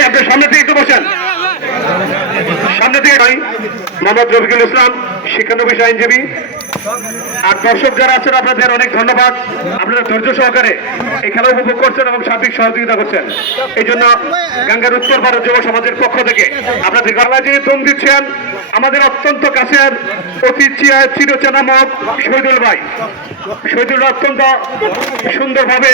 আপনার সামনে থেকে একটু বসেন, সামনে থেকে নয়। মোহাম্মদ রফিকুল ইসলাম, শিক্ষানবিশ আইনজীবী। আর দর্শক যারা আছেন আপনাদের অনেক ধন্যবাদ, আপনারা ধৈর্য সহকারে এই খেলা উপভোগ করছেন এবং সার্বিক সহযোগিতা করছেন। এই জন্য গাঙ্গার উত্তর ভারত যুব সমাজের পক্ষ থেকে আপনাদের গলায় যে দম দিচ্ছেন আমাদের অত্যন্ত কাছের অতি চিরচেনা মত শহীদুল ভাই। শহীদুল অত্যন্ত সুন্দরভাবে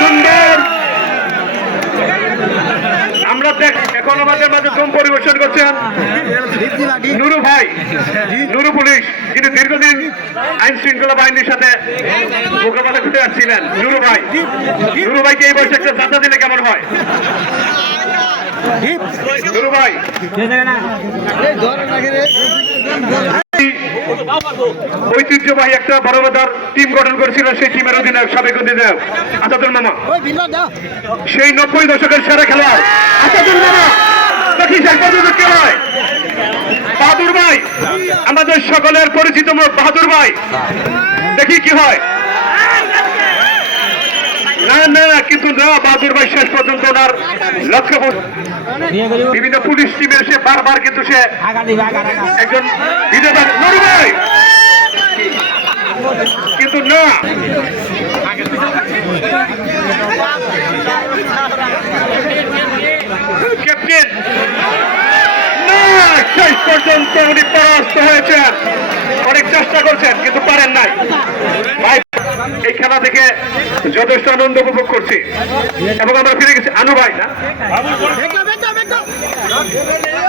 সুন্দর আমরা এখন আমাদের মাঝে দম পরিবেশন করছেন নুরু ভাই, নুরু পুলিশ, যিনি দীর্ঘদিন আইন শৃঙ্খলা বাহিনীর সাথে মোকাবেলা করতে আসছিলেন। নুরু ভাই, নুরু ভাইকে এই বয়সে একটা চাঁদা দিলে কেমন হয়? নুরু ভাই ঐতিহ্যবাহী একটা বড়বাজার টিম গঠন করেছিল, সেই টিমের অধিনায়ক, সাবেক অধিনায়ক আসাদুল মামা, সেই 90 দশকের সেরা খেলোয়াড় আসাদুল মামা। বাহাদুর ভাই, আমাদের সকলের পরিচিত মুখ বাহাদুর ভাই, দেখি কি হয়। না না, কিন্তু না, বাহাদুর ভাই শেষ পর্যন্ত ওনার লক্ষ্য বিভিন্ন পুলিশ টিমে এসে বারবার কিন্তু সে একজন বিজেতা নুরু ভাই, কিন্তু না, ক্যাপ্টেন না, শেষ পর্যন্ত উনি পরাস্ত হয়েছেন। অনেক চেষ্টা করছেন কিন্তু পারেন নাই। ভাই এই খেলা থেকে যথেষ্ট আনন্দ উপভোগ করছি এবং আমরা ফিরে গেছি। আনু ভাই না,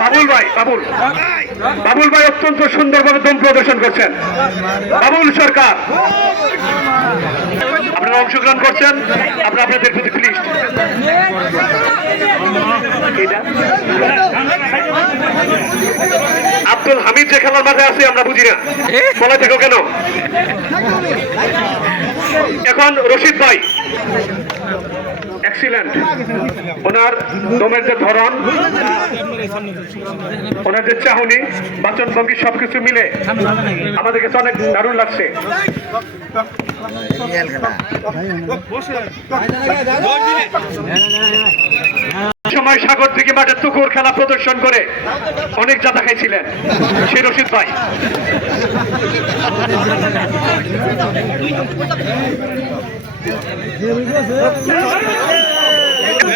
বাবুল ভাই, বাবুল ভাই অত্যন্ত সুন্দরভাবে দম প্রদর্শন করছেন। বাবুল সরকার, আপনারা অংশগ্রহণ করছেন, আপনারা আপনাদের প্রতি প্লিজ। আব্দুল হামিদ যে খেলার মাঠে আছে আমরা বুঝি না, বলা থেকো কেন। এখন রশিদ ভাই এক্সিলেন্ট, ওনার দমের যে ধরন, ওনার যে চাহনি, বাচন ভঙ্গি সবকিছু মিলে আমাদের কাছে অনেক দারুণ লাগছে। সময় সাগর থেকে মাঠে তুকুর খেলা প্রদর্শন করে অনেক জাতা খাইছিলেন সেই রশিদ ভাই।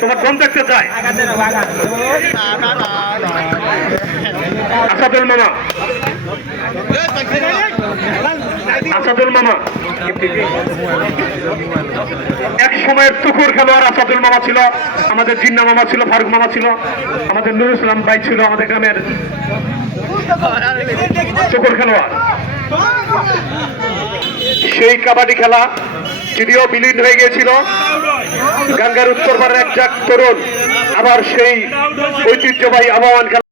তোমার কোন দেখতে চাই? আসাদুল মামা, আসাদুল মামা এক সময়ের তুকুর খেলোয়াড় আসাদুল মামা ছিল, আমাদের জিন্না মামা ছিল, ফারুক মামা ছিল, আমাদের নুরুল ইসলাম ভাই ছিল, আমাদের গ্রামের তুকুর খেলোয়াড়। সেই কাবাডি খেলা যদিও বিলীন হয়ে গিয়েছিল, গাঙ্গার উত্তর পাড়ার এক তরুণ আবার সেই ঐতিহ্যবাহী আবহাওয়ান খেলা